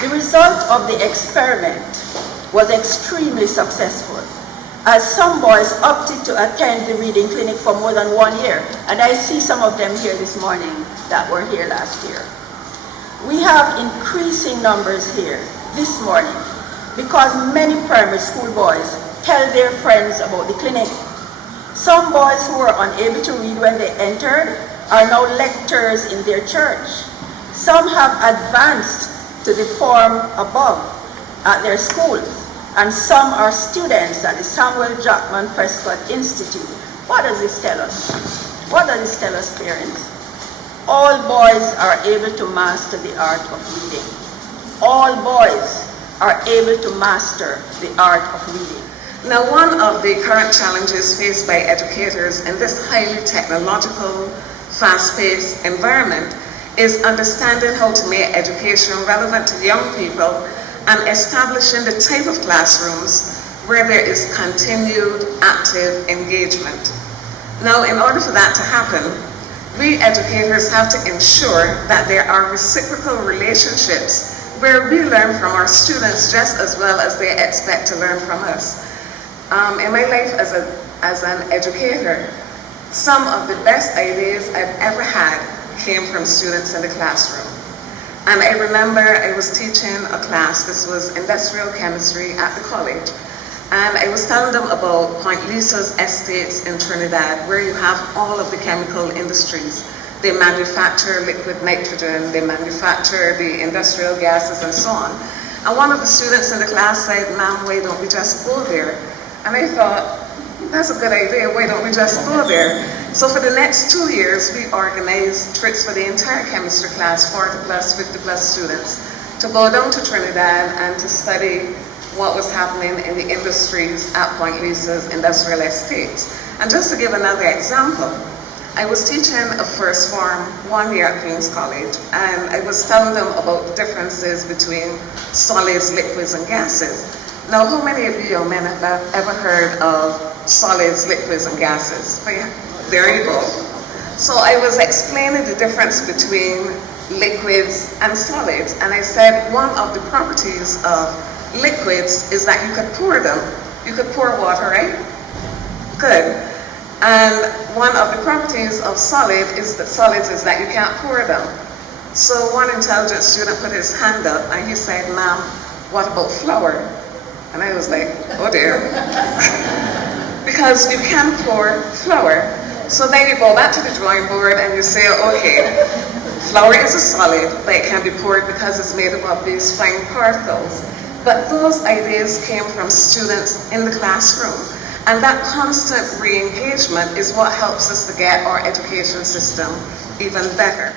The result of the experiment was extremely successful, as some boys opted to attend the reading clinic for more than 1 year, and I see some of them here this morning that were here last year. We have increasing numbers here this morning because many primary school boys tell their friends about the clinic. Some boys who were unable to read when they entered are now lectors in their church. Some have advanced to the form above at their schools, and some are students at the Samuel Jackman Prescott Institute. What does this tell us? What does this tell us, parents? All boys are able to master the art of reading. All boys are able to master the art of reading. Now, one of the current challenges faced by educators in this highly technological, fast-paced environment is understanding how to make education relevant to young people and establishing the type of classrooms where there is continued active engagement. Now, in order for that to happen, we educators have to ensure that there are reciprocal relationships where we learn from our students just as well as they expect to learn from us. In my life as an educator, some of the best ideas I've ever had came from students in the classroom. And I remember I was teaching a class, this was industrial chemistry at the college, and I was telling them about Point Lisa's estates in Trinidad, where you have all of the chemical industries. They manufacture liquid nitrogen, they manufacture the industrial gases and so on. And one of the students in the class said, "Ma'am, why don't we just go there?" And I thought, that's a good idea, why don't we just go there? So for the next 2 years, we organized trips for the entire chemistry class, 40 plus, 50 plus students, to go down to Trinidad and to study what was happening in the industries at Point Lisa's industrial estates. And just to give another example, I was teaching a first form 1 year at Queen's College, and I was telling them about the differences between solids, liquids, and gases. Now, how many of you young men have ever heard of solids, liquids, and gases? There you go. So I was explaining the difference between liquids and solids, and I said one of the properties of liquids is that you could pour them. You could pour water, right? Good. And one of the properties of solids is that you can't pour them. So one intelligent student put his hand up and he said, "Ma'am, what about flour?" And I was like, oh dear. Because you can pour flour. So then you go back to the drawing board and you say, okay, flour is a solid, but it can be poured because it's made up of these fine particles. But those ideas came from students in the classroom. And that constant re-engagement is what helps us to get our education system even better.